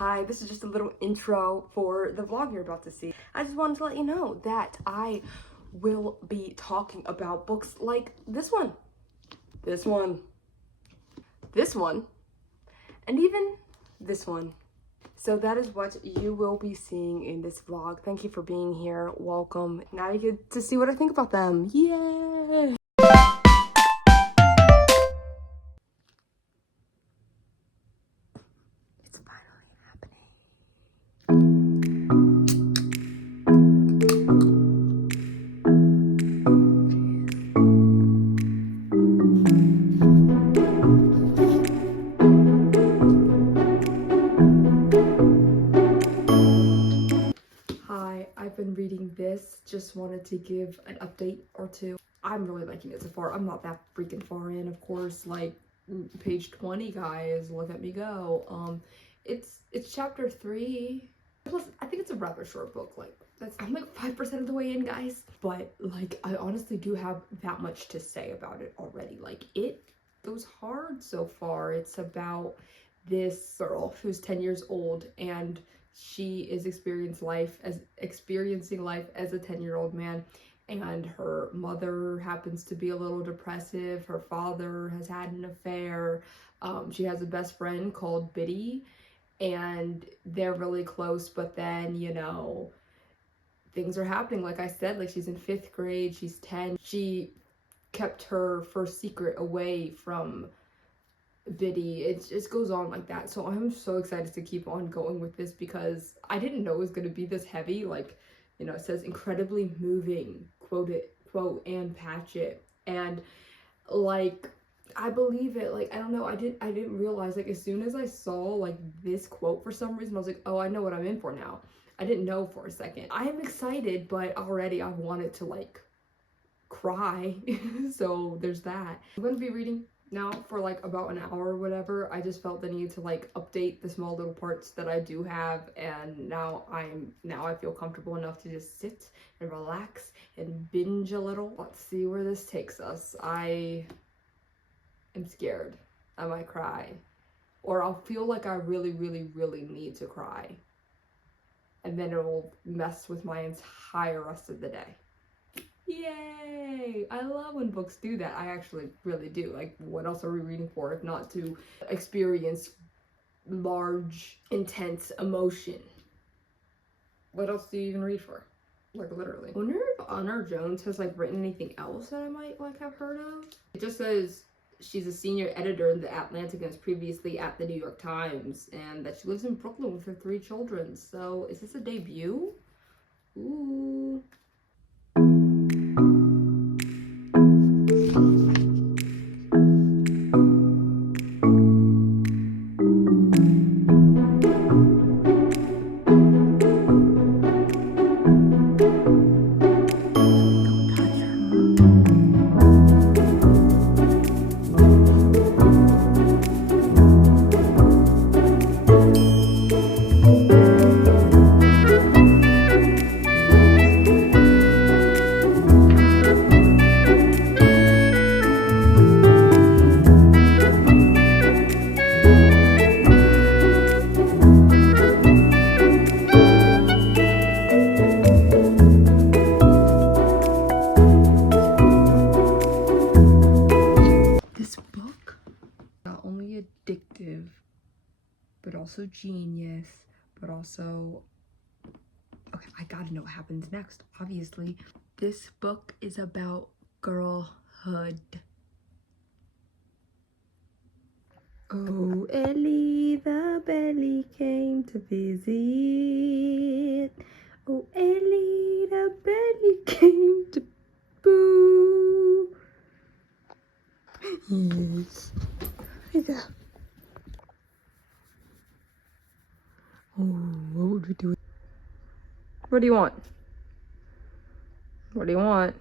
Hi, this is just a little intro for the vlog you're about to see. I just wanted to let you know that I will be talking about books like this one, this one, this one, and even this one. So that is what you will be seeing in this vlog. Thank you for being here. Welcome. Now you get to see what I think about them. Yay! It's finally happening. Hi, I've been reading this. Just wanted to give an update or two. I'm really liking it so far. I'm not that freaking far in, of course. Like page 20, guys. Look at me go. It's chapter 3. Plus, I think it's a rather short book. I'm like 5% of the way in, guys. But like, I honestly do have that much to say about it already. Like, it goes hard so far. It's about this girl who's 10 years old, and she is experiencing life as a 10-year-old man, and her mother happens to be a little depressive. Her father has had an affair. She has a best friend called Biddy, and they're really close, but then, you know, things are happening. Like I said, like, she's in 5th grade, she's 10. She kept her first secret away from Biddy. It just goes on like that. So I'm so excited to keep on going with this because I didn't know it was going to be this heavy. Like, you know, it says incredibly moving, quote and patch it, and like, I believe it. Like, I don't know, I didn't realize, like, as soon as I saw like this quote, for some reason I was like, oh, I know what I'm in for now. I didn't know for a second. I am excited, but already I wanted to like cry. So there's that. I'm going to be reading now for like about an hour or whatever. I just felt the need to like update the small little parts that I do have, and now I feel comfortable enough to just sit and relax and binge a little. Let's see where this takes us. I am scared I might cry, or I'll feel like I really need to cry, and then it will mess with my entire rest of the day. Yay! I love when books do that. I actually really do. Like, what else are we reading for if not to experience large, intense emotion? What else do you even read for? Like, literally. I wonder if Honor Jones has like written anything else that I might like have heard of. It just says she's a senior editor in The Atlantic and was previously at the New York Times, and that she lives in Brooklyn with her 3 children. So is this a debut? Ooh. Addictive, but also genius, but also, okay, I gotta know what happens next, obviously. This book is about girlhood. Oh, Ellie the belly came to visit. Oh, Ellie the belly came to boo. Yes. Yeah. Oh, what would we do? What do you want? What do you want?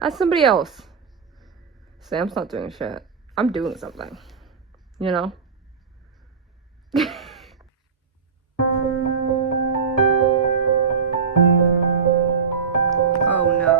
Ask somebody else. Sam's not doing shit. I'm doing something. You know? Oh no.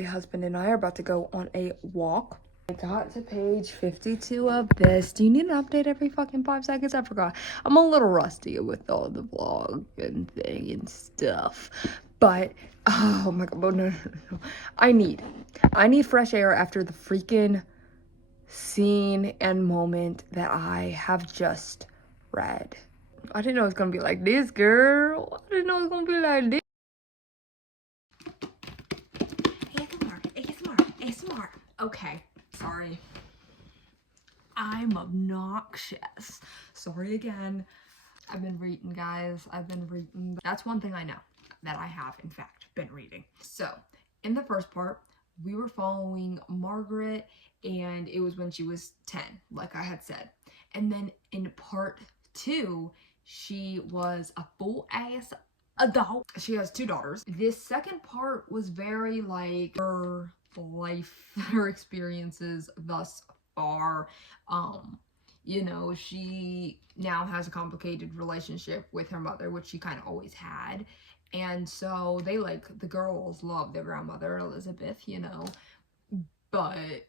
lovely husband and I are about to go on a walk. I got to page 52 of this. Do you need an update every fucking 5 seconds? I forgot. I'm a little rusty with all the vlog and thing and stuff. But, oh my god, no. I need fresh air after the freaking scene and moment that I have just read. I didn't know it was gonna be like this, girl. I didn't know it was gonna be like this. ASMR. Okay, sorry. I'm obnoxious. Sorry again. I've been reading, guys. I've been reading. That's one thing I know that I have, in fact, been reading. So, in the first part, we were following Margaret, and it was when she was 10, like I had said. And then in part 2, she was a full-ass adult. She has 2 daughters. This second part was very like her life, her experiences thus far. You know, she now has a complicated relationship with her mother, which she kind of always had. And so they, like, the girls love their grandmother, Elizabeth, you know. But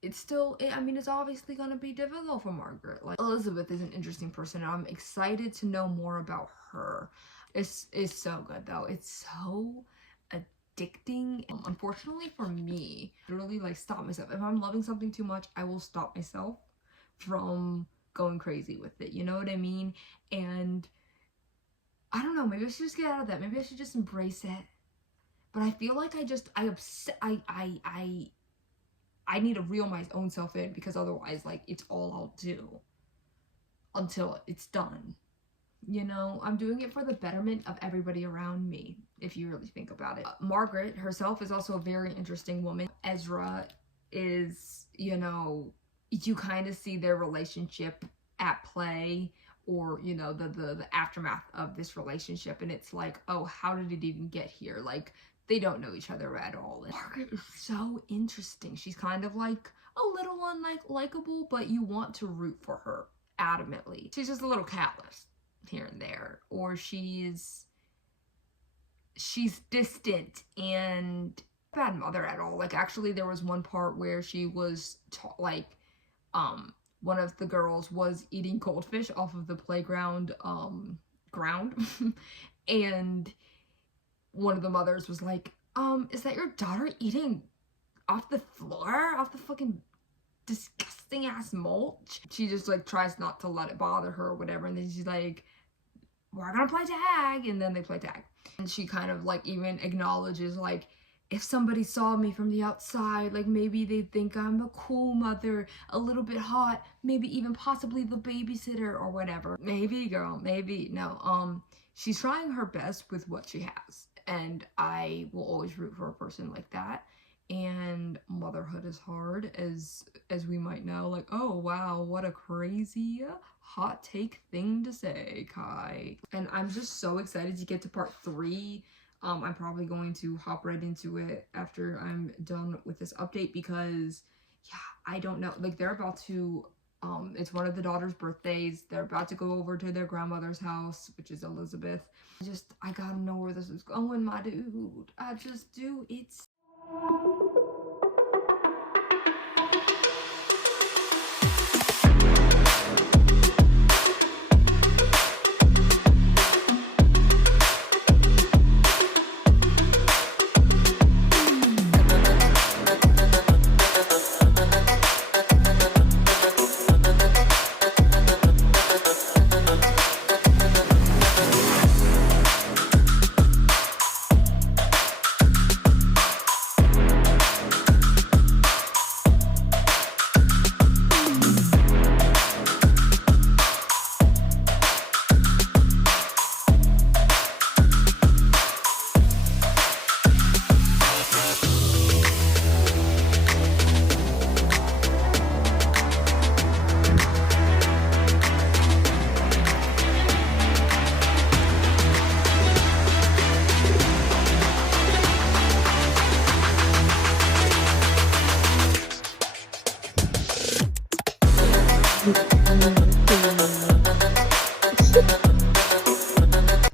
it's still, I mean, it's obviously going to be difficult for Margaret. Like, Elizabeth is an interesting person, and I'm excited to know more about her. It's so good, though. It's so addicting. Unfortunately for me, literally, like, stop myself. If I'm loving something too much, I will stop myself from going crazy with it. You know what I mean? And I don't know, maybe I should just get out of that. Maybe I should just embrace it. But I feel like I need to reel my own self in, because otherwise, like, it's all I'll do until it's done. You know, I'm doing it for the betterment of everybody around me, if you really think about it. Margaret herself is also a very interesting woman. Ezra is, you know, you kind of see their relationship at play, or, you know, the aftermath of this relationship, and it's like, oh, how did it even get here? Like, they don't know each other at all. And Margaret is so interesting. She's kind of like a little unlikable, but you want to root for her adamantly. She's just a little callous here and there, or she's distant and bad mother at all. Like, actually, there was one part where she was one of the girls was eating goldfish off of the playground ground and one of the mothers was like, is that your daughter eating off the floor, off the fucking disgusting ass mulch? She just, like, tries not to let it bother her or whatever, and then she's like, we're gonna play tag, and then they play tag. And she kind of, like, even acknowledges, like, if somebody saw me from the outside, like, maybe they'd think I'm a cool mother, a little bit hot, maybe even possibly the babysitter or whatever. Maybe, girl, maybe. No, she's trying her best with what she has, and I will always root for a person like that. And motherhood is hard, as we might know. Like, oh wow, what a crazy hot take thing to say, Kai. And I'm just so excited to get to part 3. I'm probably going to hop right into it after I'm done with this update, because yeah, I don't know, like, they're about to it's one of the daughters' birthdays. They're about to go over to their grandmother's house, which is Elizabeth. I gotta know where this is going, my dude. I just do. It's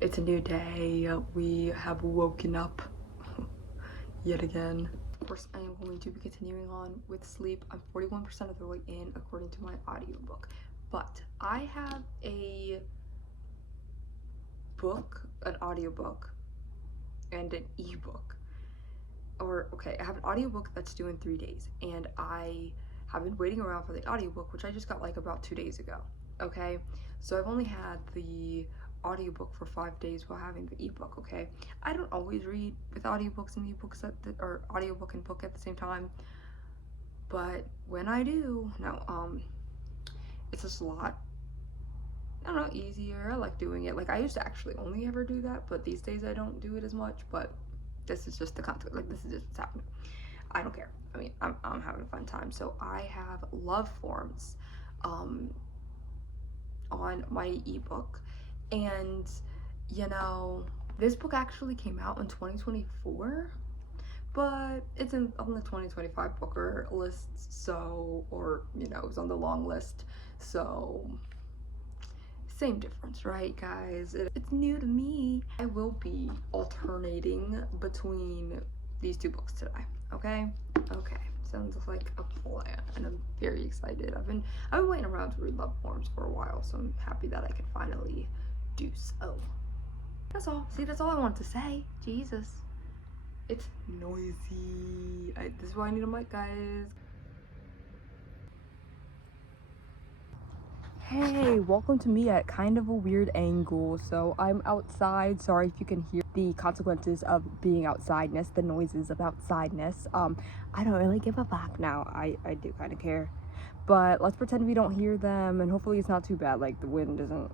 It's a new day. We have woken up yet again. course, I am going to be continuing on with sleep. I'm 41% of the way in according to my audiobook. But I have a book, an audiobook, and an ebook. I have an audiobook that's due in 3 days, and I have been waiting around for the audiobook, which I just got like about 2 days ago. Okay, so I've only had the audiobook for 5 days while having the ebook. Okay, I don't always read with audiobooks and ebooks or audiobook and book at the same time, but when I do, it's just a lot, I don't know, easier. I like doing it. Like, I used to actually only ever do that, but these days I don't do it as much. But this is just the content, like, this is just what's happening. I don't care. I mean, I'm having a fun time. So I have love forms on my ebook, and you know, this book actually came out in 2024, but it's on the 2025 booker list, so, or you know, it was on the long list, so same difference, right, guys? It's new to me. I will be alternating between these two books today. Okay, sounds like a plan, and I'm very excited. I've been waiting around to read love forms for a while, so I'm happy that I can finally do so. That's all. See, that's all I wanted to say. Jesus, it's noisy. This is why I need a mic, guys. Hey, welcome to me at kind of a weird angle. So I'm outside. Sorry if you can hear the consequences of being outsideness, the noises of outsideness. I don't really give a fuck now. I do kind of care. But let's pretend we don't hear them, and hopefully it's not too bad. Like, the wind isn't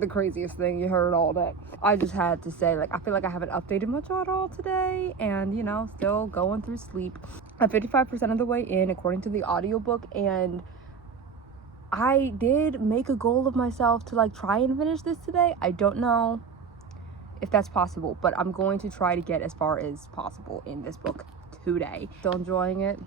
the craziest thing you heard all day. I just had to say, like, I feel like I haven't updated much at all today, and you know, still going through sleep. I'm 55% of the way in according to the audiobook, and I did make a goal of myself to like try and finish this today. I don't know if that's possible, but I'm going to try to get as far as possible in this book today. Still enjoying it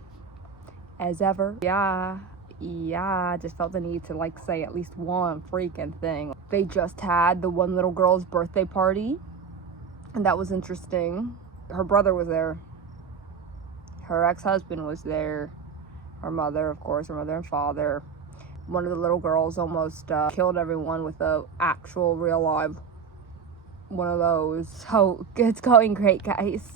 as ever. Yeah, just felt the need to like say at least one freaking thing. They just had the one little girl's birthday party, and that was interesting. Her brother was there, her ex-husband was there, her mother, of course, her mother and father. One of the little girls almost killed everyone with a actual real live one of those. So it's going great, guys.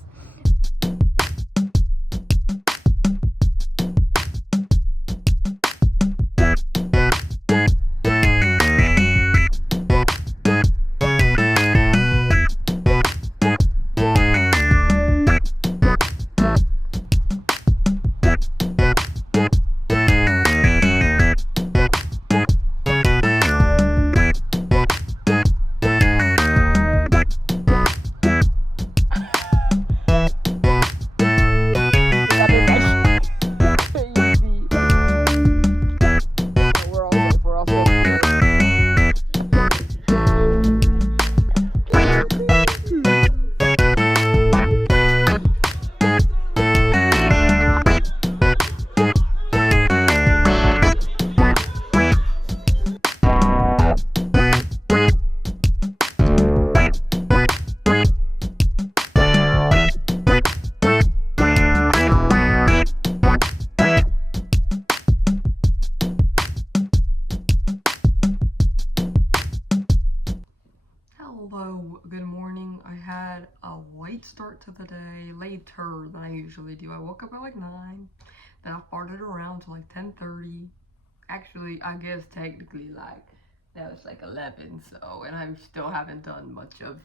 Hello, good morning. I had a late start to the day, later than I usually do. I woke up at like 9, then I farted around to like 10:30. Actually, I guess technically like that was like 11, so, and I still haven't done much of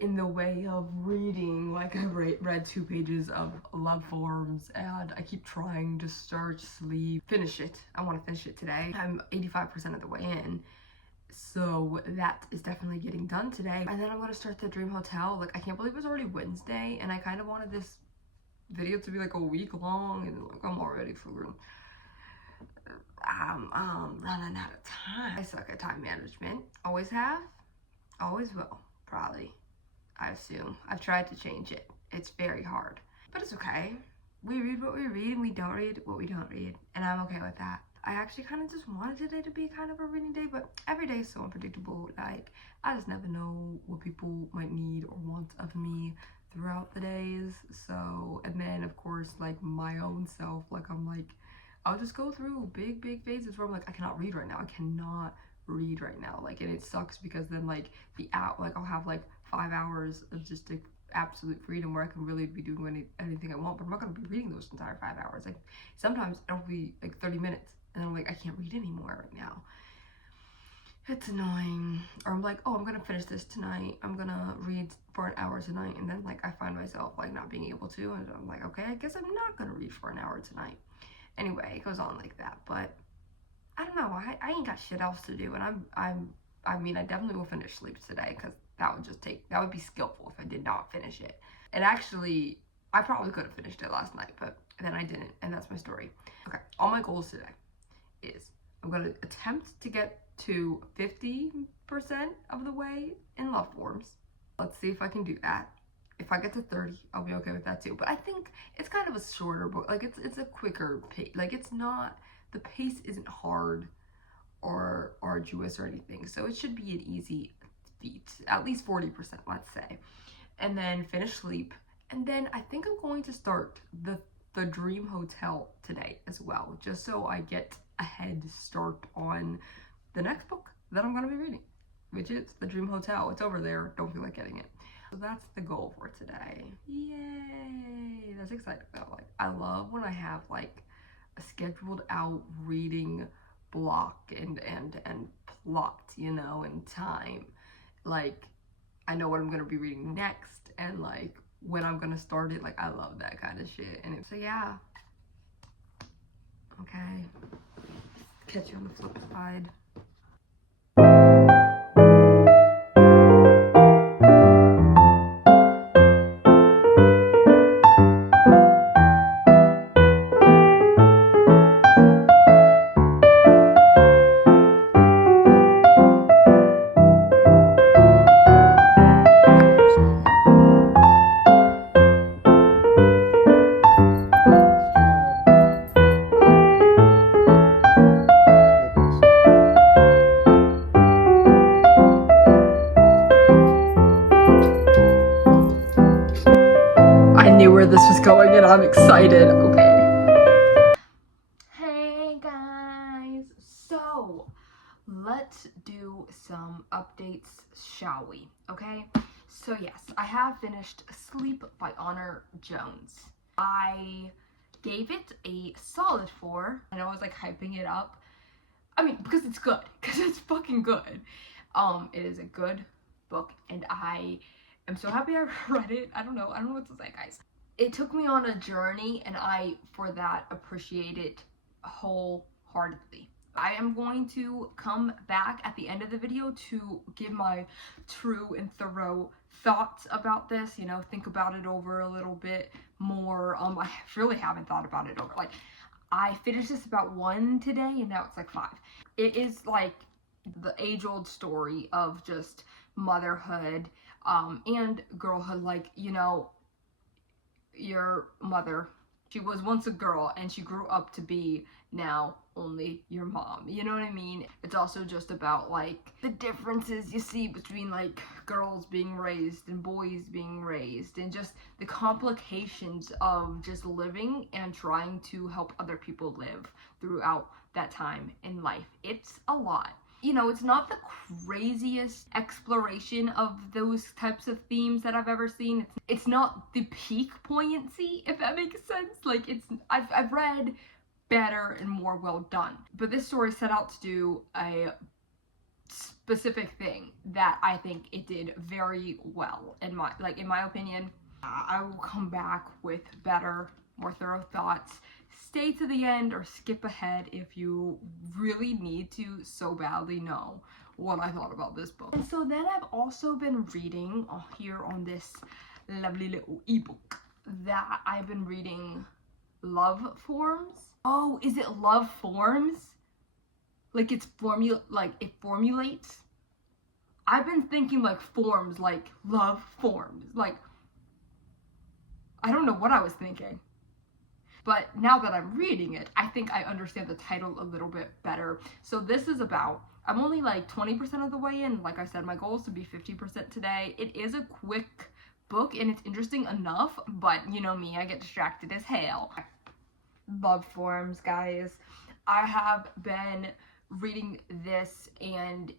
in the way of reading. Like, I read 2 pages of love forms, and I keep trying to start sleep. Finish it. I want to finish it today. I'm 85% of the way in. So that is definitely getting done today. And then I'm gonna start the Dream Hotel. Like, I can't believe it's already Wednesday, and I kind of wanted this video to be like a week long, and like I'm already running out of time. I suck at time management. Always have, always will, probably. I assume. I've tried to change it. It's very hard, but it's okay. We read what we read, and we don't read what we don't read, and I'm okay with that. I actually kind of just wanted today to be kind of a reading day, but every day is so unpredictable. Like, I just never know what people might need or want of me throughout the days. So, and then of course, like my own self, like I'm like, I'll just go through big phases where I'm like, I cannot read right now. I cannot read right now. Like, and it sucks because then like like I'll have like 5 hours of just like absolute freedom where I can really be doing anything I want, but I'm not going to be reading those entire 5 hours. Like sometimes it'll be like 30 minutes and I'm like, I can't read anymore right now. It's annoying. Or I'm like, oh, I'm gonna finish this tonight. I'm gonna read for an hour tonight, and then like I find myself like not being able to, and I'm like, okay, I guess I'm not gonna read for an hour tonight. Anyway, it goes on like that. But I don't know. I ain't got shit else to do, and I mean, I definitely will finish Sleep today because that would be skillful if I did not finish it. And actually, I probably could have finished it last night, but then I didn't, and that's my story. Okay, all my goals today is I'm gonna attempt to get to 50% of the way in love forms. Let's see if I can do that. If I get to 30, I'll be okay with that too. But I think it's kind of a shorter book. Like it's a quicker pace. Like it's not, the pace isn't hard or arduous or anything. So it should be an easy feat. At least 40%, let's say. And then finish Sleep. And then I think I'm going to start the Dream Hotel today as well, just so I get a head start on the next book that I'm going to be reading, which is The Dream Hotel. It's over there. Don't feel like getting it. So that's the goal for today. Yay! That's exciting though. Like I love when I have like a scheduled out reading block and plot, you know, and time. Like I know what I'm going to be reading next and like when I'm going to start it. Like I love that kind of shit. And so yeah. Okay. Catch you on the flip side. I knew where this was going and I'm excited. Okay. Hey guys. So, let's do some updates, shall we? Okay? So yes, I have finished Sleep by Honor Jones. I gave it a solid 4. I know I was like hyping it up. I mean, because it's good. Because it's fucking good. It is a good book and I am so happy I read it. I don't know what to say, guys. It took me on a journey and I, for that, appreciate it wholeheartedly. I am going to come back at the end of the video to give my true and thorough thoughts about this, you know, think about it over a little bit more. I really haven't thought about it over. Like, I finished this about 1 today and now it's like 5. It is like the age-old story of just motherhood and girlhood. Like, you know, your mother, she was once a girl and she grew up to be now only your mom, you know what I mean? It's also just about like the differences you see between like girls being raised and boys being raised and just the complications of just living and trying to help other people live throughout that time in life. It's a lot. You know, it's not the craziest exploration of those types of themes that I've ever seen. It's not the peak poignancy, if that makes sense. Like, I've read better and more well done. But this story set out to do a specific thing that I think it did very well, in my opinion. I will come back with better, more thorough thoughts. Stay to the end or skip ahead if you really need to so badly know what I thought about this book. And so then I've also been reading here on this lovely little ebook that I've been reading Love Forms. Oh, is it Love Forms? Like it formulates? I've been thinking like forms, like love forms. Like, I don't know what I was thinking. But now that I'm reading it, I think I understand the title a little bit better. So this is about, I'm only like 20% of the way in. Like I said, my goal is to be 50% today. It is a quick book and it's interesting enough, but you know me, I get distracted as hell. Love forums, guys. I have been reading this and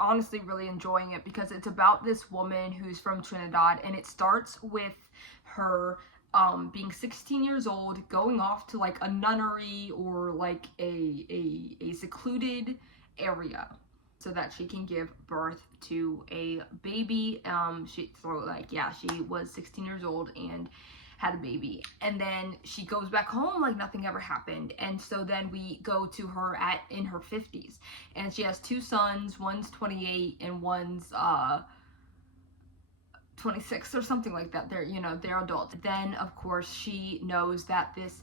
honestly really enjoying it because it's about this woman who's from Trinidad, and it starts with her being 16 years old, going off to like a nunnery or like a secluded area so that she can give birth to a baby. She was 16 years old and had a baby, and then she goes back home like nothing ever happened. And so then we go to her in her 50s, and she has 2 sons. One's 28 and one's 26 or something like that. They're adults. Then of course she knows that this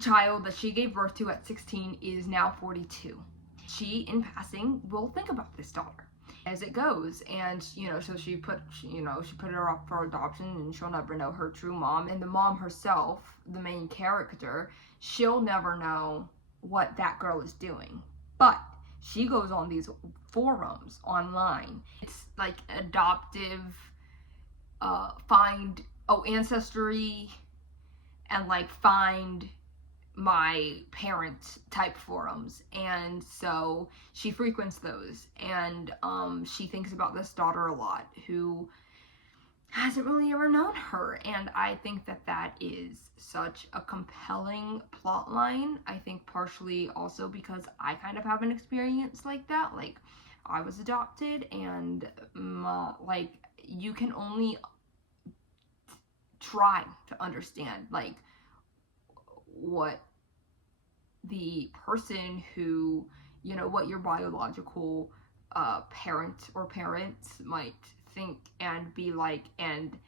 child that she gave birth to at 16 is now 42. She, in passing, will think about this daughter as it goes, and so she put her up for adoption, and she'll never know her true mom. And the mom herself, the main character, she'll never know what that girl is doing, but she goes on these forums online. It's like adoptive ancestry and like find my parents type forums, and so she frequents those, and she thinks about this daughter a lot who hasn't really ever known her. And I think that is such a compelling plot line. I think partially also because I kind of have an experience like that. Like, I was adopted, and like, you can only try to understand like what the person who, what your biological parent or parents might think and be like, and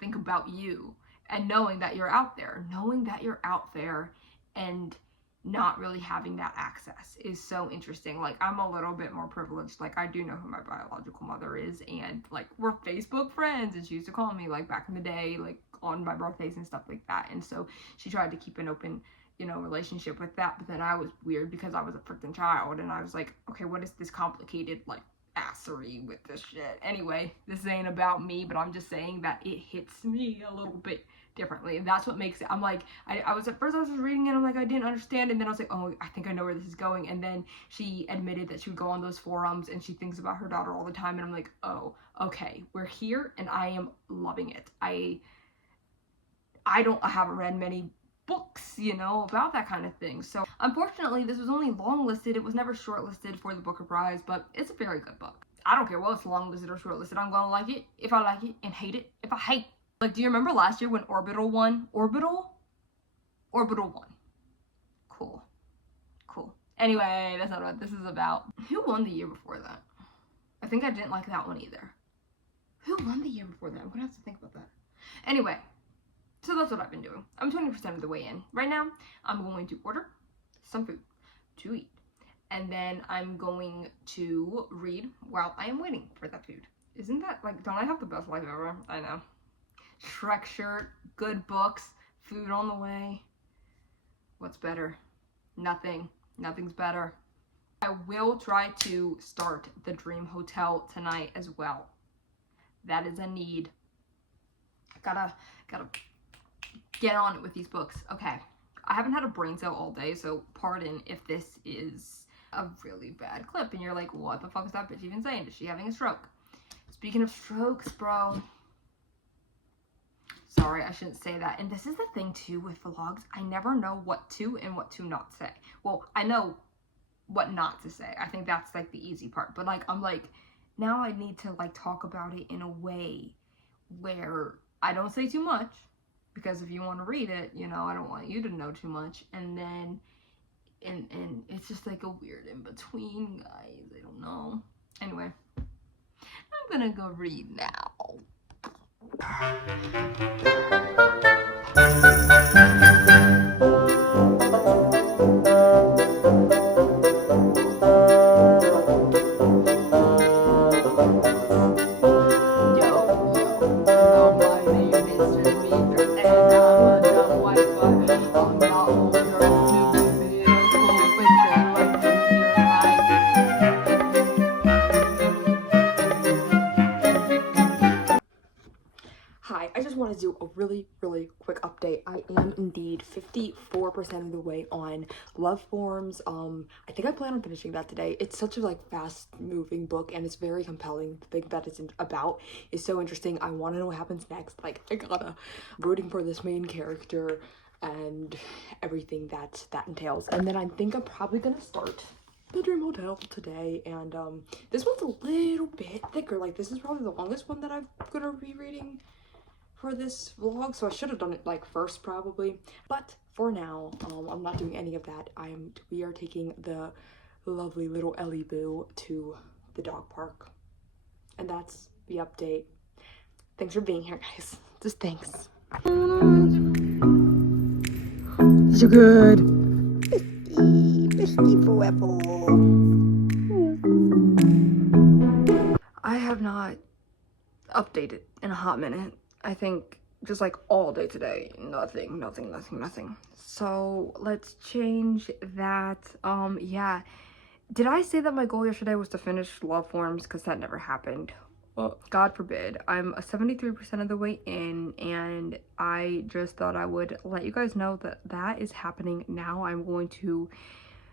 think about you, and knowing that you're out there and not really having that access is so interesting. Like, I'm a little bit more privileged. Like, I do know who my biological mother is, and like, we're Facebook friends, and she used to call me like back in the day, like on my birthdays and stuff like that. And so she tried to keep an open relationship with that, but then I was weird because I was a freaking child, and I was like, okay, what is this complicated like assery with this shit? Anyway, this ain't about me, but I'm just saying that it hits me a little bit differently. That's what makes it. I'm like, I was at first, I was just reading it, I'm like, I didn't understand, and then I was like, oh, I think I know where this is going. And then she admitted that she would go on those forums and she thinks about her daughter all the time, and I'm like, oh, okay, we're here, and I am loving it. I haven't read many books, about that kind of thing. So unfortunately, this was only longlisted. It was never shortlisted for the Booker Prize, but it's a very good book. I don't care whether it's longlisted or shortlisted. I'm gonna like it if I like it, and hate it if I hate. Like, do you remember last year when Orbital won? Orbital won. Cool. Anyway, that's not what this is about. Who won the year before that? I think I didn't like that one either. Who won the year before that? I'm gonna have to think about that. Anyway, so that's what I've been doing. I'm 20% of the way in. Right now, I'm going to order some food to eat, and then I'm going to read while I am waiting for that food. Isn't that, like, don't I have the best life ever? I know. Shrek shirt, good books, food on the way. What's better? Nothing. Nothing's better. I will try to start the Dream Hotel tonight as well. That is a need. Gotta get on it with these books. Okay, I haven't had a brain cell all day, so pardon if this is a really bad clip and you're like, what the fuck is that bitch even saying? Is she having a stroke? Speaking of strokes, bro. Sorry, I shouldn't say that. And this is the thing too with vlogs. I never know what to and what to not say. Well, I know what not to say. I think that's like the easy part. But like, I'm like, now I need to like talk about it in a way where I don't say too much. Because if you want to read it, I don't want you to know too much. And then, and it's just like a weird in between, guys. I don't know. Anyway, I'm gonna go read now. do a really quick update. I am indeed 54% of the way on Love Forms. I think I plan on finishing that today. It's such a like fast moving book and it's very compelling. The thing that it's about is so interesting. I want to know what happens next. Like I gotta rooting for this main character and everything that entails. And then I think I'm probably gonna start the Dream Hotel today, and this one's a little bit thicker. Like this is probably the longest one that I'm gonna be reading for this vlog, so I should have done it like first probably, but for now I'm not doing any of that. We are taking the lovely little Ellie Boo to the dog park, and that's the update. Thanks for being here, guys. Just thanks. You're good. Bisky forever. I have not updated in a hot minute. I think just like all day today. Nothing. So let's change that. Yeah. Did I say that my goal yesterday was to finish Love Forms? Because that never happened. Well, God forbid. I'm 73% of the way in, and I just thought I would let you guys know that that is happening now. I'm going to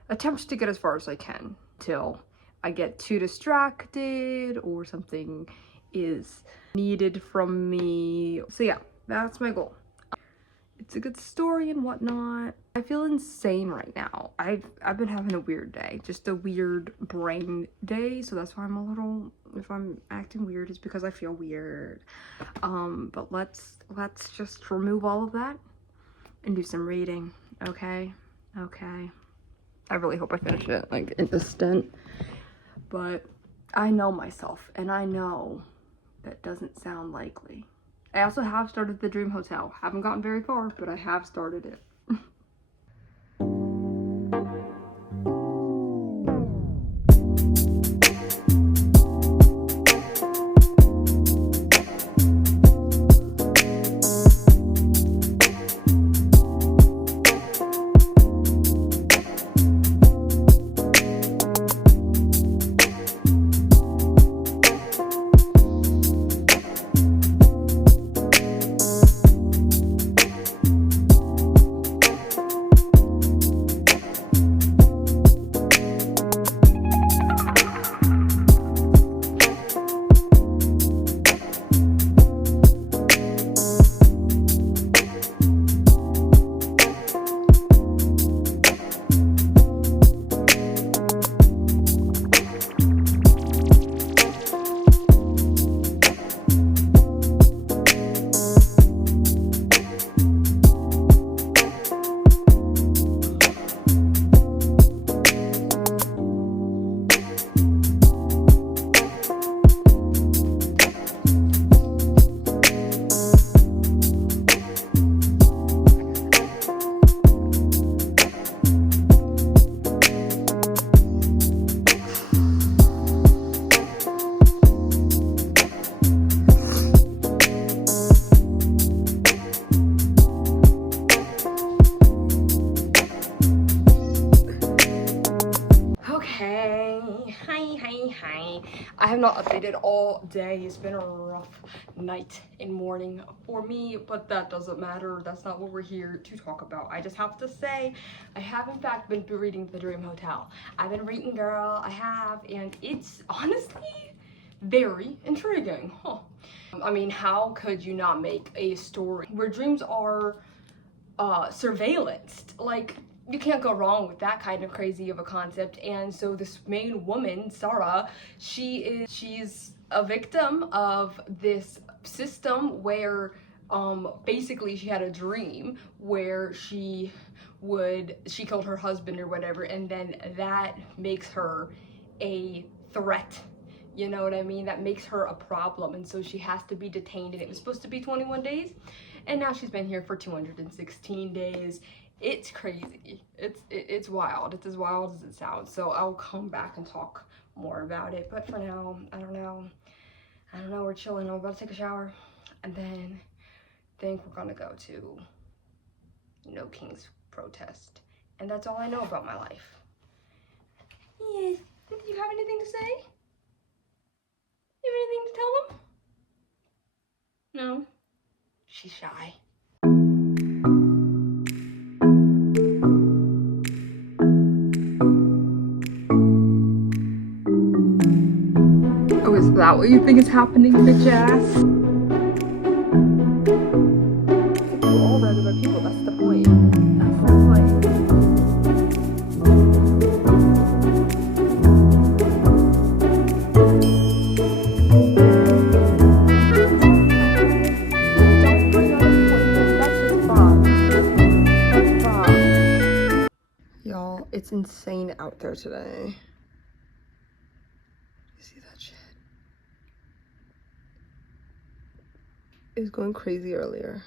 attempt to get as far as I can till I get too distracted or something is needed from me. So yeah, that's my goal. It's a good story and whatnot. I feel insane right now. I've been having a weird day, just a weird brain day, so that's why I'm a little, if I'm acting weird, it's because I feel weird. But let's just remove all of that and do some reading. Okay. I really hope I finish it like in the stint, but I know myself and I know that doesn't sound likely. I also have started the Dream Hotel. Haven't gotten very far, but I have started it. Hi. I have not updated all day. It's been a rough night and morning for me, but that doesn't matter. That's not what we're here to talk about. I just have to say, I have in fact been reading The Dream Hotel. I've been reading, girl. I have, and it's honestly very intriguing. I mean, how could you not make a story where dreams are surveillanced? Like, you can't go wrong with that kind of crazy of a concept. And so this main woman, Sarah, she's a victim of this system where basically she had a dream where she killed her husband or whatever, and then that makes her a threat. You know what I mean? That makes her a problem, and so she has to be detained, and it was supposed to be 21 days, and now she's been here for 216 days. It's crazy. It's wild. It's as wild as it sounds. So I'll come back and talk more about it. But for now, I don't know. We're chilling. I'm about to take a shower, and then think we're gonna go to No King's protest. And that's all I know about my life. Yes. Do you have anything to say? You have anything to tell them? No. she's shy. Oh, is that what you think is happening, bitch ass? We're all regular people, that's the point. That's the point. Don't bring up points, that's just fun. That's fun. Y'all, it's insane out there today. You see that shit? It was going crazy earlier.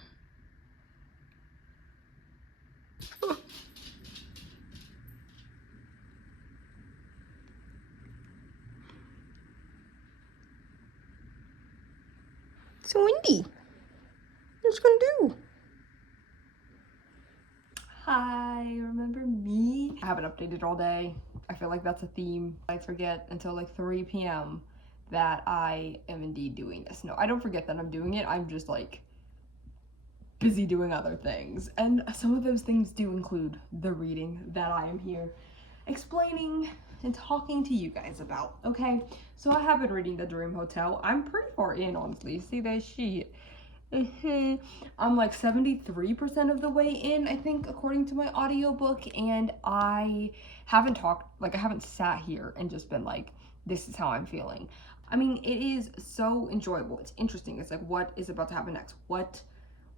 It's so windy. What's it gonna do? Hi, remember me? I haven't updated all day. I feel like that's a theme. I forget until like 3 p.m. that I am indeed doing this. No, I don't forget that I'm doing it. I'm just like busy doing other things. And some of those things do include the reading that I am here explaining and talking to you guys about, okay? So I have been reading The Dream Hotel. I'm pretty far in, honestly. See that shit? I'm like 73% of the way in, I think, according to my audiobook, and I haven't sat here and just been like, this is how I'm feeling. I mean, it is so enjoyable. It's interesting. It's like, what is about to happen next? What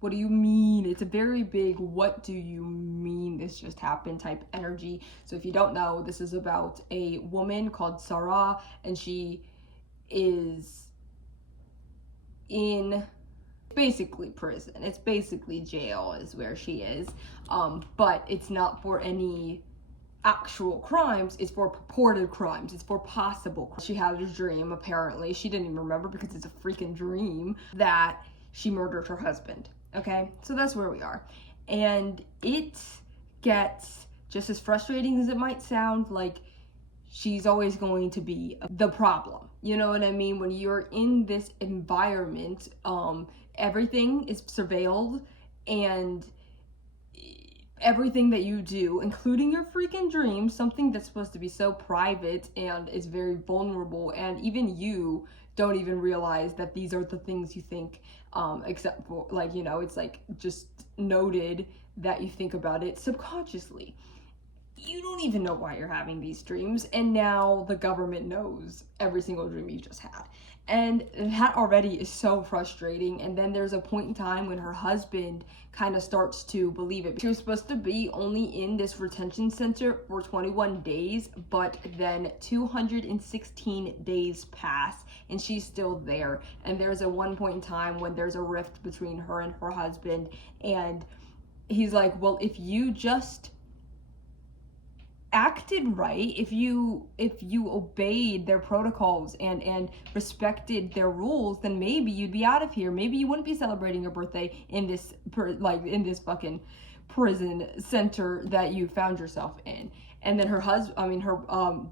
do you mean? It's a very big, what do you mean this just happened type energy. So if you don't know, this is about a woman called Sarah, and she is in basically prison. It's basically jail is where she is, but it's not for any actual crimes, it's for purported crimes, it's for possible crimes. She had a dream, apparently, she didn't even remember because it's a freaking dream, that she murdered her husband, okay? So that's where we are, and it gets just as frustrating as it might sound. Like, she's always going to be the problem, you know what I mean? When you're in this environment, everything is surveilled, and everything that you do, including your freaking dreams, something that's supposed to be so private and is very vulnerable, and even you don't even realize that these are the things you think, except for, like, you know, it's like just noted that you think about it subconsciously. You don't even know why you're having these dreams, and now the government knows every single dream you just had. And that already is so frustrating. And then there's a point in time when her husband kind of starts to believe it. She was supposed to be only in this retention center for 21 days, but then 216 days pass and she's still there. And there's a one point in time when there's a rift between her and her husband, and he's like, well, if you just acted right, if you obeyed their protocols and respected their rules, then maybe you'd be out of here. Maybe you wouldn't be celebrating your birthday in this fucking prison center that you found yourself in. And then her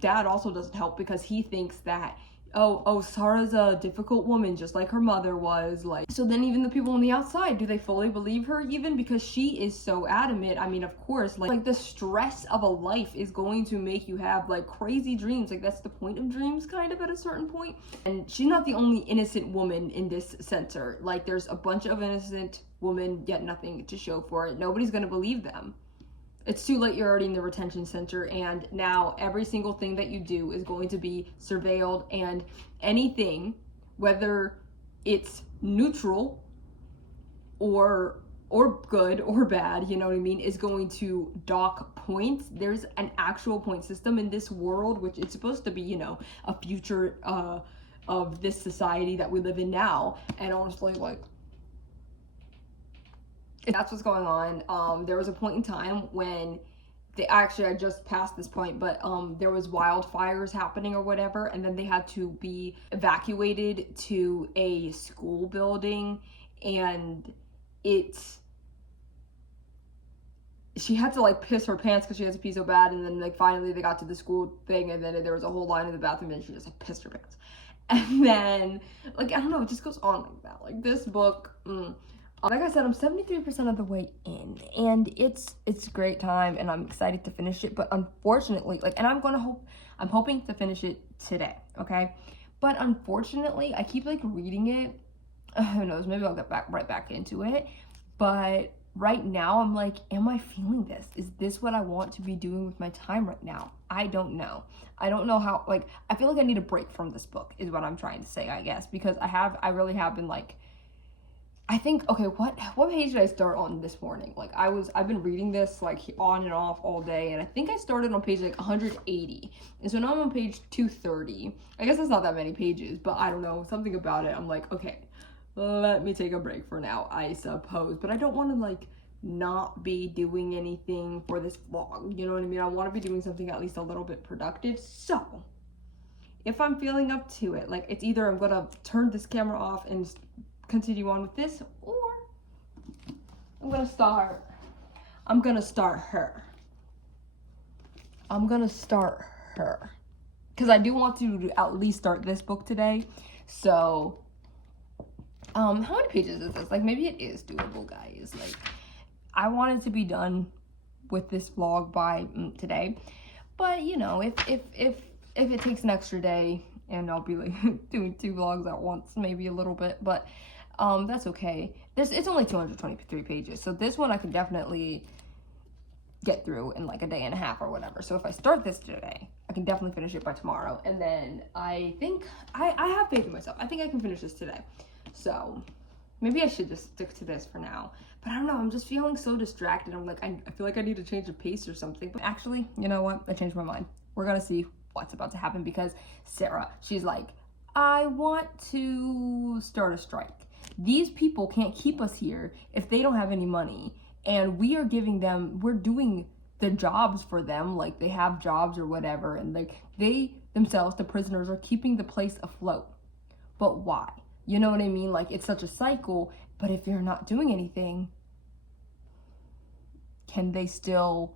dad also doesn't help, because he thinks that Sarah's a difficult woman, just like her mother was. Like, so then even the people on the outside, do they fully believe her even? Because she is so adamant. I mean, of course, like the stress of a life is going to make you have like crazy dreams. Like, that's the point of dreams, kind of, at a certain point. And she's not the only innocent woman in this center. Like, there's a bunch of innocent women, yet nothing to show for it. Nobody's gonna believe them. It's too late, you're already in the retention center, and now every single thing that you do is going to be surveilled, and anything, whether it's neutral or good or bad, you know what I mean, is going to dock points. There's an actual point system in this world, which it's supposed to be, you know, a future of this society that we live in now. And honestly, like, that's what's going on. There was a point in time when I just passed this point, but there was wildfires happening or whatever, and then they had to be evacuated to a school building, and she had to like piss her pants because she had to pee so bad, and then like finally they got to the school thing, and then there was a whole line in the bathroom, and she just like pissed her pants. And then, like, I don't know, it just goes on like that. Like, this book, Like I said, I'm 73% of the way in, and it's a great time, and I'm excited to finish it. But unfortunately, like, and I'm hoping to finish it today, okay? But unfortunately, I keep like reading it. Who knows? Maybe I'll get right back into it. But right now, I'm like, am I feeling this? Is this what I want to be doing with my time right now? I don't know. I don't know how. Like, I feel like I need a break from this book, is what I'm trying to say, I guess, because I really have been like. I think, okay, what page did I start on this morning? Like, I've been reading this like on and off all day, and I think I started on page like 180, and so now I'm on page 230. I guess that's not that many pages, but I don't know, something about it, I'm like, okay, let me take a break for now, I suppose. But I don't want to like not be doing anything for this vlog, you know what I mean? I want to be doing something at least a little bit productive. So if I'm feeling up to it, like, it's either I'm gonna turn this camera off and continue on with this, or I'm gonna start her. I'm gonna start her. Because I do want to at least start this book today. So, how many pages is this? Like, maybe it is doable, guys. Like, I wanted to be done with this vlog by today. But, you know, if it takes an extra day, and I'll be like doing 2 vlogs at once, maybe a little bit, but that's okay. It's only 223 pages, so this one I can definitely get through in like a day and a half or whatever. So if I start this today, I can definitely finish it by tomorrow, and then I think I have faith in myself. I think I can finish this today. So maybe I should just stick to this for now. But I don't know, I'm just feeling so distracted. I'm like, I feel like I need to change the pace or something. But actually, you know what? I changed my mind. We're gonna see what's about to happen, because Sarah, she's like, I want to start a strike. These people can't keep us here if they don't have any money, and we're doing the jobs for them, like they have jobs or whatever, and like they themselves, the prisoners, are keeping the place afloat. But why? You know what I mean? Like, it's such a cycle, but if you're not doing anything, can they still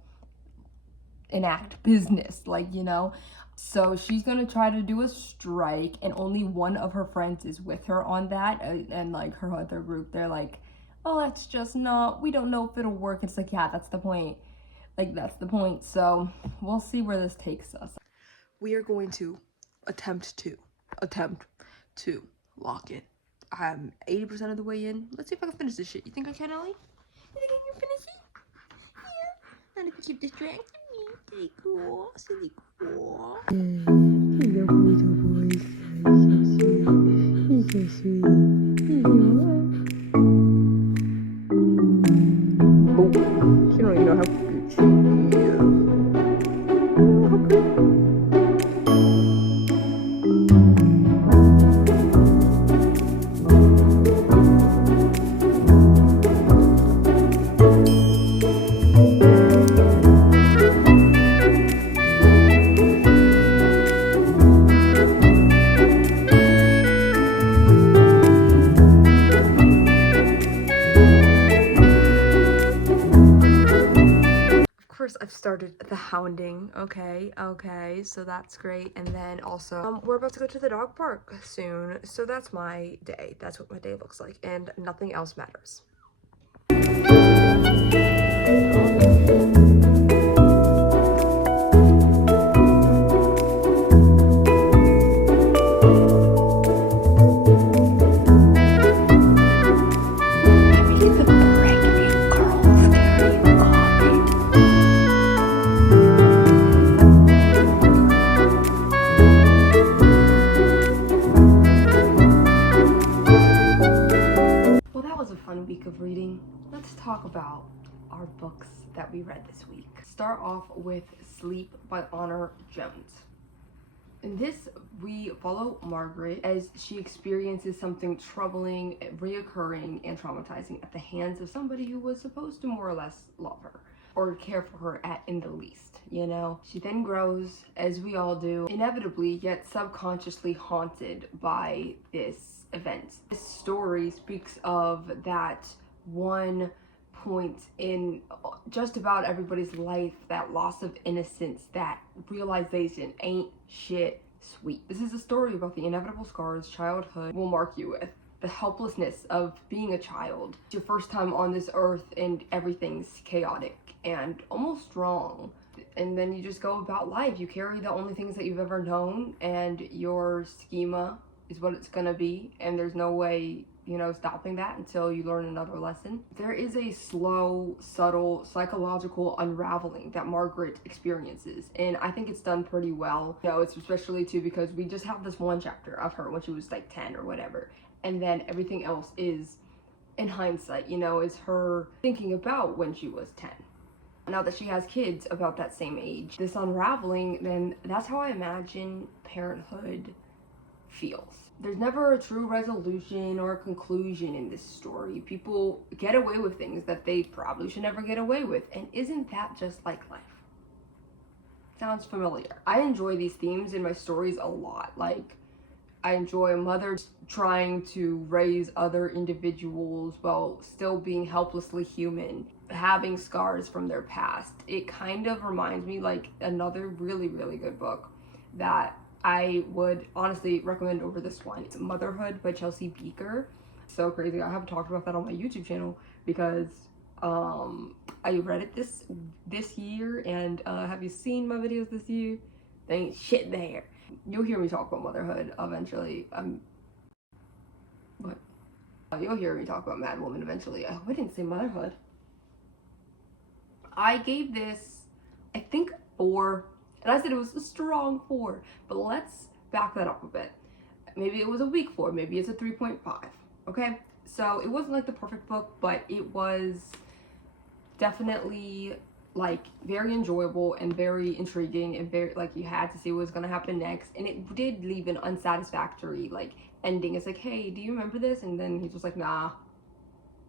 enact business? Like, you know? So she's gonna try to do a strike, and only one of her friends is with her on that, and like her other group, they're like, oh, that's just not, we don't know if it'll work. It's like, yeah, that's the point. Like, that's the point. So we'll see where this takes us. We are going to attempt to lock it. I'm 80% of the way in. Let's see if I can finish this shit. You think I can, Ellie? You think I can finish it? Yeah. Not if you keep distracting me. Silly cool. Silly cool. Hello, little boys. He's so sweet. Oh, she don't even know how good she is. Oh, how good. I've started the hounding. Okay, so that's great. And then also we're about to go to the dog park soon, so that's my day. That's what my day looks like, and nothing else matters. Week of reading. Let's talk about our books that we read this week. Start off with Sleep by Honor Jones. In this, we follow Margaret as she experiences something troubling, reoccurring, and traumatizing at the hands of somebody who was supposed to more or less love her or care for her in the least, you know? She then grows, as we all do, inevitably yet subconsciously haunted by this event. This story speaks of that one point in just about everybody's life, that loss of innocence, that realization ain't shit sweet. This is a story about the inevitable scars childhood will mark you with. the helplessness of being a child. It's your first time on this earth and everything's chaotic and almost wrong. And then you just go about life. You carry the only things that you've ever known, and your schema is what it's gonna be, and there's no way, you know, stopping that until you learn another lesson. There is a slow, subtle, psychological unraveling that Margaret experiences, and I think it's done pretty well. You know, it's especially too because we just have this one chapter of her when she was like 10 or whatever, and then everything else is, in hindsight, you know, is her thinking about when she was 10. Now that she has kids about that same age, this unraveling, then that's how I imagine parenthood feels. There's never a true resolution or a conclusion in this story. People get away with things that they probably should never get away with, and isn't that just like life? Sounds familiar. I enjoy these themes in my stories a lot. Like, I enjoy a mother trying to raise other individuals while still being helplessly human, having scars from their past. It kind of reminds me like another really, really good book that I would honestly recommend over this one. It's Motherhood by Chelsea Beaker. So crazy. I haven't talked about that on my YouTube channel because I read it this year, and have you seen my videos this year? There ain't shit there. You'll hear me talk about motherhood eventually. What? You'll hear me talk about Mad Woman eventually. I didn't say motherhood. I gave this, I think, 4. And I said it was a strong 4, but let's back that up a bit. Maybe it was a weak 4, maybe it's a 3.5, okay? So it wasn't like the perfect book, but it was definitely like very enjoyable and very intriguing, and very like you had to see what was gonna happen next. And it did leave an unsatisfactory like ending. It's like, hey, do you remember this? And then he's just like, nah.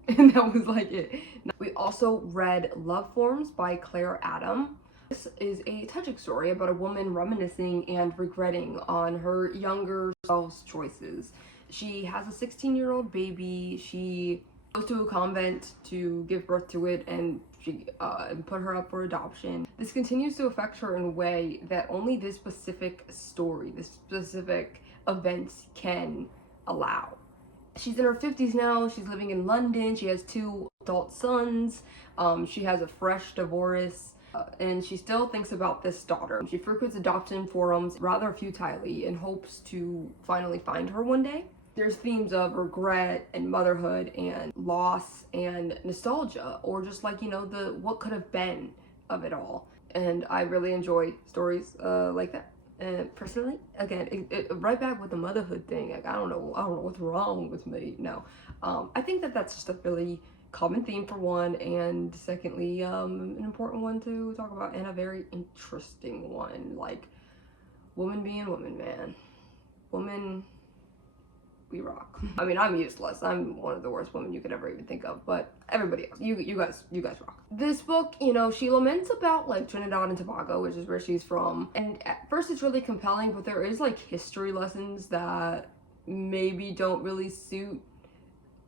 And that was like it. We also read Love Forms by Claire Adam. This is a touching story about a woman reminiscing and regretting on her younger self's choices. She has a 16-year-old baby. She goes to a convent to give birth to it, and she put her up for adoption. This continues to affect her in a way that only this specific story, this specific events can allow. She's in her 50s now. She's living in London. She has 2 adult sons. She has a fresh divorce. And she still thinks about this daughter. She frequents adoption forums rather futilely and hopes to finally find her one day. There's themes of regret and motherhood and loss and nostalgia, or just like, you know, the what could have been of it all. And I really enjoy stories like that. And personally, again, right back with the motherhood thing. Like, I don't know what's wrong with me. No, I think that that's just a really common theme for one, and secondly, an important one to talk about, and a very interesting one. Like, woman being woman, man. Woman, we rock. I mean, I'm useless. I'm one of the worst women you could ever even think of, but everybody else, you guys rock. This book, you know, she laments about like Trinidad and Tobago, which is where she's from, and at first it's really compelling, but there is like history lessons that maybe don't really suit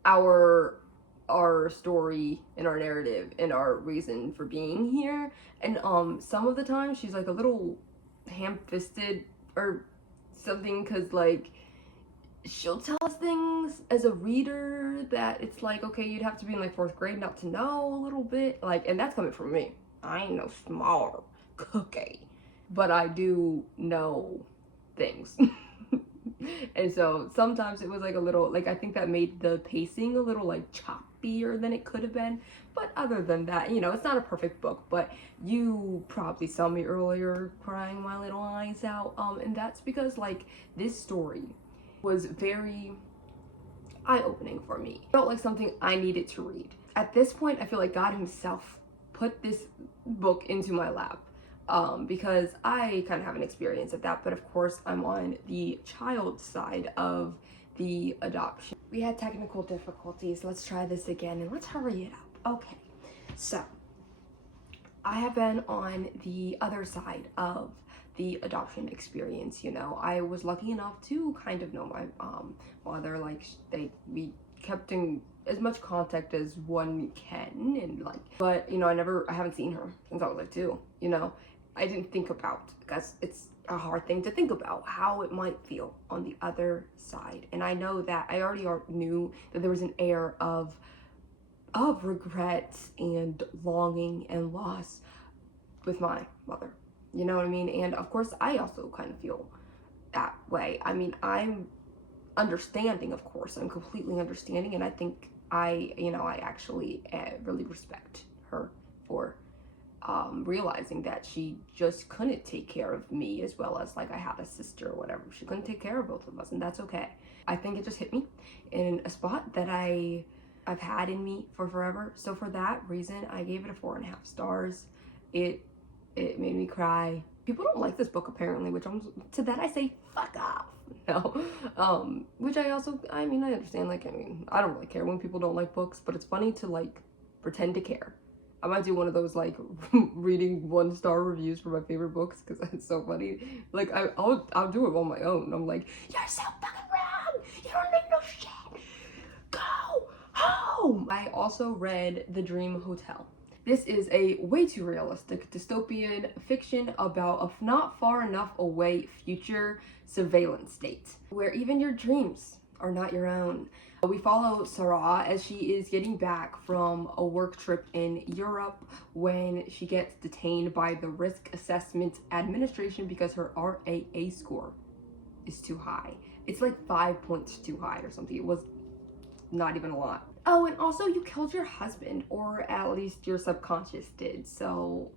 our story and our narrative and our reason for being here. And some of the time she's like a little ham-fisted or something, because like she'll tell us things as a reader that it's like, okay, you'd have to be in like 4th grade not to know a little bit, like, and that's coming from me. I ain't no small cookie, but I do know things. And so sometimes it was like a little, like, I think that made the pacing a little like choppier than it could have been. But other than that, you know, it's not a perfect book, but you probably saw me earlier crying my little eyes out, and that's because like this story was very eye-opening for me. It felt like something I needed to read. At this point, I feel like God himself put this book into my lap, because I kind of have an experience at that, but of course I'm on the child side of the adoption. We had technical difficulties. Let's try this again and let's hurry it up. Okay, so I have been on the other side of the adoption experience. You know, I was lucky enough to kind of know my mother. Like, we kept in as much contact as one can, and like, but you know, I haven't seen her since I was like 2, you know. I didn't think about, because it's a hard thing to think about, how it might feel on the other side. And I know that I already knew that there was an air of regret and longing and loss with my mother. You know what I mean? And of course, I also kind of feel that way. I mean, I'm understanding, of course. I'm completely understanding, and I think I actually really respect her for realizing that she just couldn't take care of me as well as, like, I had a sister or whatever. She couldn't take care of both of us, and that's okay. I think it just hit me in a spot that I've had in me for forever. So for that reason, I gave it a 4.5 stars. It made me cry. People don't like this book apparently, which to that I say fuck off. No. Which I understand. Like, I don't really care when people don't like books, but it's funny to, like, pretend to care. I might do one of those, like, reading 1-star reviews for my favorite books, because it's so funny. Like, I'll do it on my own. I'm like, you're so fucking wrong. You don't make no shit. Go home. I also read The Dream Hotel. This is a way too realistic dystopian fiction about a not far enough away future surveillance state where even your dreams are not your own. We follow Sarah as she is getting back from a work trip in Europe when she gets detained by the Risk Assessment Administration because her RAA score is too high. It's like 5 points too high or something. It was not even a lot. Oh, and also you killed your husband, or at least your subconscious did, so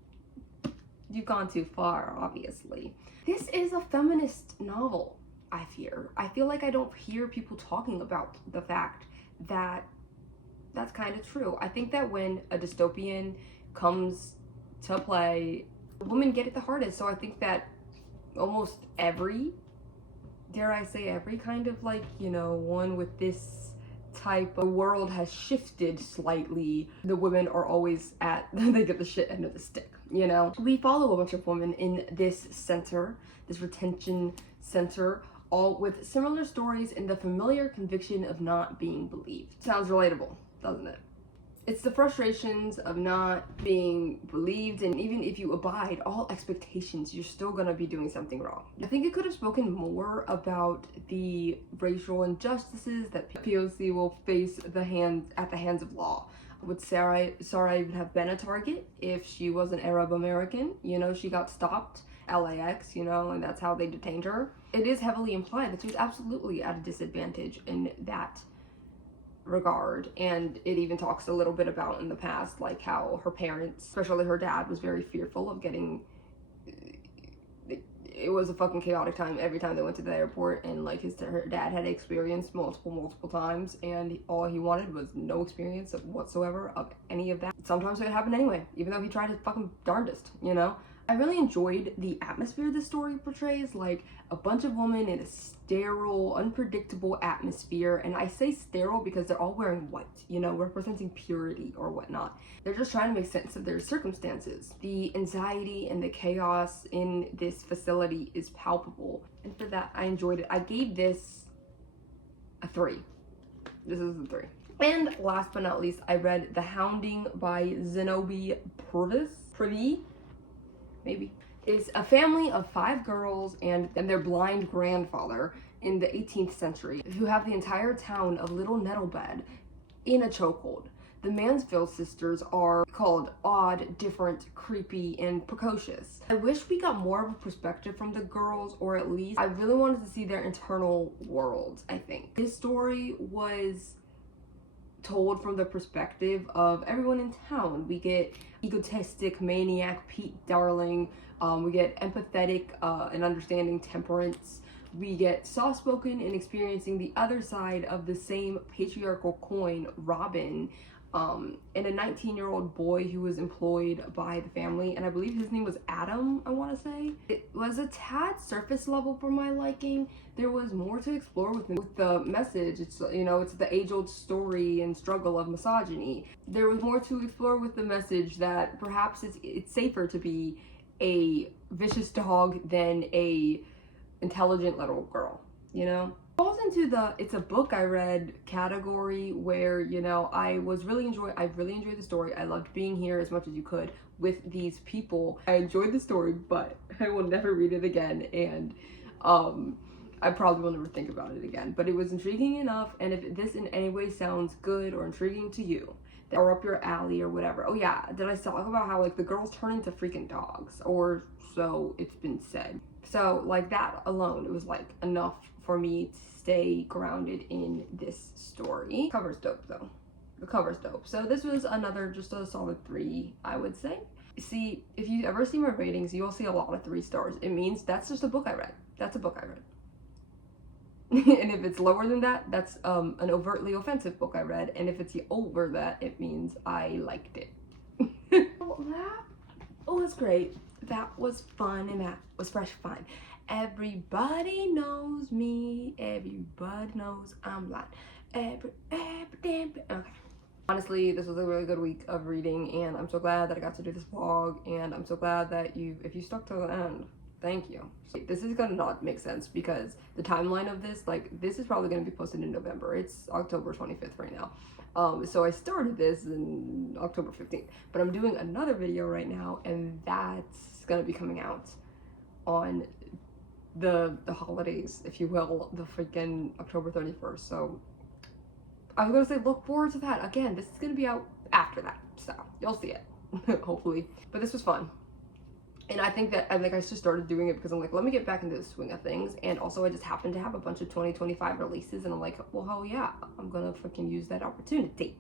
you've gone too far, obviously. This is a feminist novel, I fear. I feel like I don't hear people talking about the fact that that's kind of true. I think that when a dystopian comes to play, women get it the hardest, so I think that almost every, dare I say every kind of, like, one with this type of world has shifted slightly. The women are always they get the shit end of the stick, We follow a bunch of women in this center, this retention center, all with similar stories and the familiar conviction of not being believed. Sounds relatable, doesn't it? It's the frustrations of not being believed, and even if you abide all expectations, you're still gonna be doing something wrong. I think it could have spoken more about the racial injustices that POC will face at the hands of law. Would Sarah even have been a target if she was an Arab American? She got stopped, LAX, and that's how they detained her. It is heavily implied that she was absolutely at a disadvantage in that regard, and it even talks a little bit about in the past, like, how her parents, especially her dad, was very fearful of getting, it was a fucking chaotic time every time they went to the airport, and, like, her dad had experienced multiple times, and all he wanted was no experience whatsoever of any of that. Sometimes it would happen anyway, even though he tried his fucking darndest, I really enjoyed the atmosphere this story portrays, like a bunch of women in a sterile, unpredictable atmosphere. And I say sterile because they're all wearing white, representing purity or whatnot. They're just trying to make sense of their circumstances. The anxiety and the chaos in this facility is palpable. And for that, I enjoyed it. I gave this a 3. This is a 3. And last but not least, I read The Hounding by Zenobie Privy. Maybe. It's a family of 5 girls and their blind grandfather in the 18th century who have the entire town of Little Nettlebed in a chokehold. The Mansfield sisters are called odd, different, creepy, and precocious. I wish we got more of a perspective from the girls, or at least I really wanted to see their internal worlds, I think. This story was told from the perspective of everyone in town. We get egotistic maniac Pete Darling, we get empathetic and understanding Temperance, we get soft-spoken and experiencing the other side of the same patriarchal coin, Robin, and a 19-year-old boy who was employed by the family, and I believe his name was Adam, I want to say. It was a tad surface level for my liking. There was more to explore with the message. It's, it's the age-old story and struggle of misogyny. There was more to explore with the message that perhaps it's safer to be a vicious dog than a intelligent little girl, Falls into the it's a book I read category where, you know, I really enjoyed the story. I loved being here as much as you could with these people. I enjoyed the story, but I will never read it again, and I probably will never think about it again. But it was intriguing enough, and if this in any way sounds good or intriguing to you, or up your alley or whatever. Oh yeah, did I talk about how like the girls turn into freaking dogs, or so it's been said. So like that alone, it was like enough for me to stay grounded in this story. Cover's dope though. The cover's dope. So this was another just a solid 3, I would say. See, if you ever see my ratings, you'll see a lot of 3 stars. It means that's just a book I read. That's a book I read. And if it's lower than that, that's an overtly offensive book I read. And if it's over that, it means I liked it. Oh, that's great. That was fun, and that was fresh fun. Everybody knows me. Everybody knows I'm blind. Okay. Honestly, this was a really good week of reading, and I'm so glad that I got to do this vlog, and I'm so glad that if you stuck to the end, thank you. This is gonna not make sense because the timeline of this, like, this is probably gonna be posted in November. It's October 25th right now. So I started this in October 15th, but I'm doing another video right now, and that's gonna be coming out on the holidays, if you will, the freaking October 31st. So I was gonna say look forward to that. Again, this is gonna be out after that, so you'll see it, hopefully. But this was fun. And I think that I just started doing it because I'm like, let me get back into the swing of things. And also I just happened to have a bunch of 2025 releases, and I'm like, well, hell yeah, I'm gonna freaking use that opportunity.